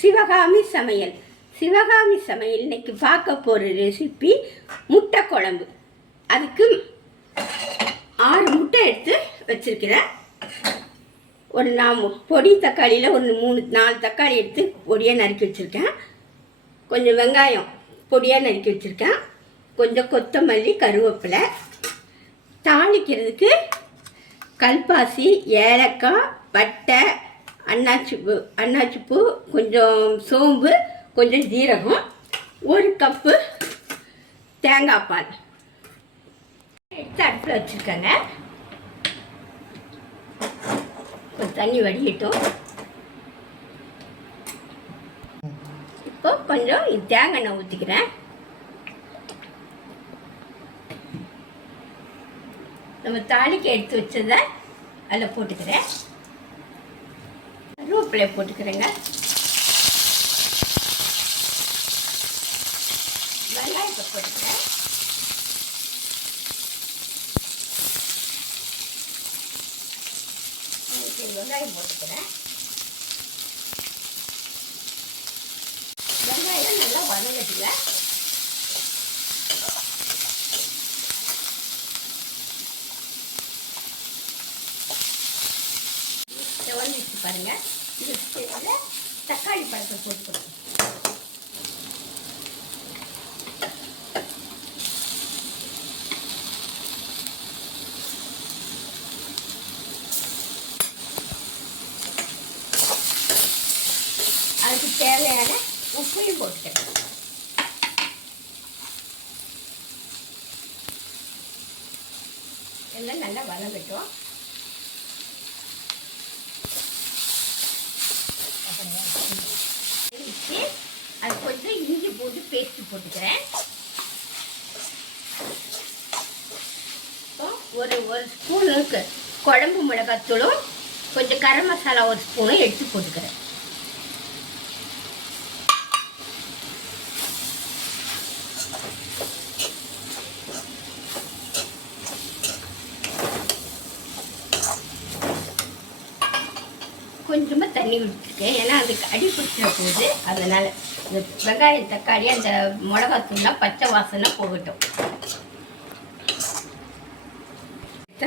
சிவகாமி சமையல். சிவகாமி சமையல் இன்னைக்கு பார்க்க போகிற ரெசிபி முட்டை குழம்பு. அதுக்கு 6 முட்டை எடுத்து வச்சுருக்கிறேன். நான் பொடி தக்காளியில் 3-4 தக்காளி எடுத்து பொடியாக நறுக்கி வச்சுருக்கேன். கொஞ்சம் வெங்காயம் பொடியாக நறுக்கி வச்சுருக்கேன். கொஞ்சம் கொத்தமல்லி, கருவேப்பிலை. தாளிக்கிறதுக்கு கல்பாசி, ஏலக்காய், பட்டை, அன்னாச்சிப்பூ, கொஞ்சம் சோம்பு, கொஞ்சம் ஜீரகம், 1 கப்பு தேங்காய் பால் எடுத்து அடுப்பில் வச்சுருக்கேங்க. கொஞ்சம் தண்ணி வடிகட்டும். இப்போ கொஞ்சம் தேங்காய் எண்ணெய் ஊற்றிக்கிறேன். நம்ம தாளிக்கு எடுத்து வச்சதை அதில் போட்டுக்கிறேன். கருவேப்பிலை போட்டுக்கிறேங்க. வெங்காயத்தை போட்டுக்கிறேன். வெங்காயம் போட்டுக்கிறேன். வெங்காயம் நல்லா வதங்கட்டுங்க. வதங்கிச்சு பாருங்க. இது தக்காளி பழத்தை போட்டுக்கணும். அதுக்கு தேவையான உப்பையும் போட்டுக்கிறேன். எல்லாம் நல்லா வதங்கட்டும். அது கொஞ்சம் இஞ்சி போட்டு பேஸ்ட் போட்டுக்கிறேன். ஒரு ஸ்பூனுக்கு குழம்பு மிளகாத்தூளும் கொஞ்சம் கரம் மசாலா 1 ஸ்பூனும் எடுத்து போட்டுக்கிறேன். கொஞ்சமாக தண்ணி விட்டுருக்கேன். ஏன்னா அதுக்கு அடி பிடிச்சிட போகுது. அதனால் இந்த வெங்காயம், தக்காளி, அந்த மிளகாத்தூள்லாம் பச்சை வாசனை போகட்டும்.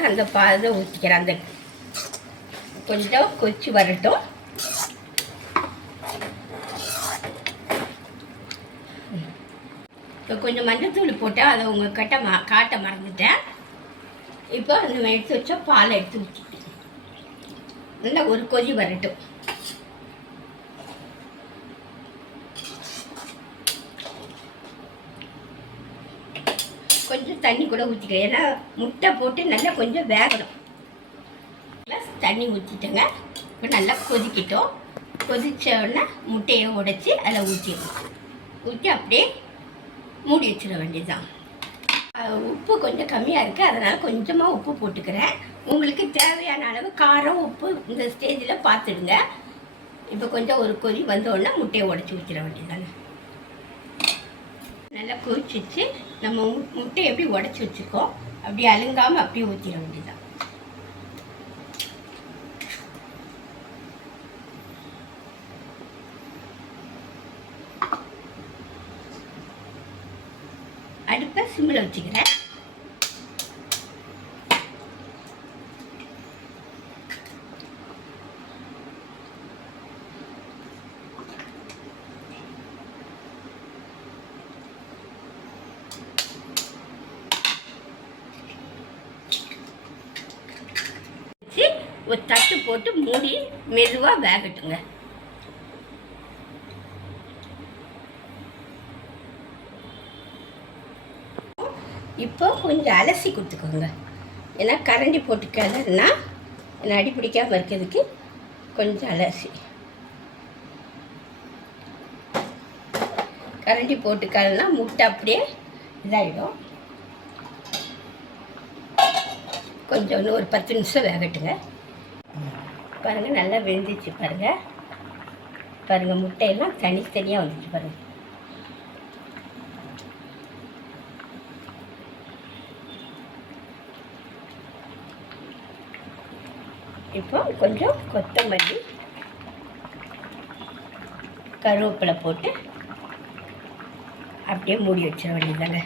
அந்த பாதை ஊற்றிக்கிறேன். அந்த கொஞ்சம் கொச்சி வரட்டும். இப்போ கொஞ்சம் மஞ்சத்தூள் போட்டால் அதை உங்கள்கிட்ட காட்ட மறந்துட்டேன். இப்போ நம்ம எடுத்து வச்சா பாலை எடுத்து ஊற்றிட்டேன். நல்லா ஒரு கொதி வரட்டும். கொஞ்சம் தண்ணி கூட ஊற்றிக்கிறேன். ஏன்னா முட்டை போட்டு நல்லா கொஞ்சம் வேகணும். தண்ணி ஊற்றிட்டேங்க. இப்போ நல்லா கொதிக்கிட்டோம். கொதித்த உடனே முட்டையை உடைச்சி அதில் ஊற்றி அப்படியே மூடி வச்சிட வேண்டியதுதான். உப்பு கொஞ்சம் கம்மியாக இருக்குது. அதனால் கொஞ்சமாக உப்பு போட்டுக்கிறேன். உங்களுக்கு தேவையான அளவு காரம், உப்பு இந்த ஸ்டேஜில் பார்த்துடுங்க. இப்போ கொஞ்சம் ஒரு கொதி வந்தோடனே முட்டையை உடச்சி ஊற்றிட வேண்டியதானே. நல்லா கொதிச்சிச்சு. நம்ம முட்டையை எப்படி உடச்சி வச்சுருக்கோம் அப்படி அழுங்காமல் அப்படியே ஊற்றிட வேண்டியதான். அடுப்பை சிம்மில் வச்சுக்கிறேன். ஒரு தட்டு போட்டு மூடி மெதுவாக வேகட்டுங்க. இப்போ கொஞ்சம் அலசி கொடுத்துக்கோங்க. ஏன்னா கரண்டி போட்டு கிளறுனா என்னை அடி பிடிக்காமல் இருக்கிறதுக்கு கொஞ்சம் அலசி. கரண்டி போட்டு கிளறுனா முட்டை அப்படியே இதாகிடும். கொஞ்சம் இன்னும் ஒரு 10 நிமிஷம் வேகட்டுங்க. பாருங்கள் நல்லா வெந்துச்சு. பாருங்கள் முட்டையெல்லாம் தனித்தனியாக வந்துச்சு பாருங்கள். இப்போ கொஞ்சம் கொத்தமல்லி, கருவேப்பிலை போட்டு அப்படியே மூடி வச்சிட வேண்டியதாங்க.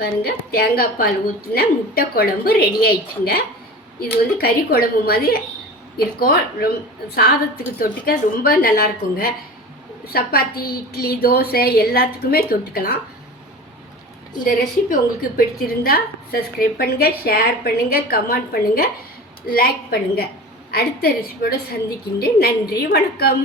பாருங்க, தேங்காய் பால் ஊற்றின முட்டை குழம்பு ரெடி ஆயிடுச்சுங்க. இது வந்து கறி குழம்பு மாதிரி இருக்கும். சாதத்துக்கு தொட்டுக்க ரொம்ப நல்லா இருக்குங்க. சப்பாத்தி, இட்லி, தோசை எல்லாத்துக்குமே தொட்டுக்கலாம். இந்த ரெசிபி உங்களுக்கு பிடிச்சிருந்தா சப்ஸ்கிரைப் பண்ணுங்கள், ஷேர் பண்ணுங்கள், கமெண்ட் பண்ணுங்கள், லைக் பண்ணுங்கள். அடுத்த ரெசிபியோடு சந்திக்கின்றேன். நன்றி, வணக்கம்.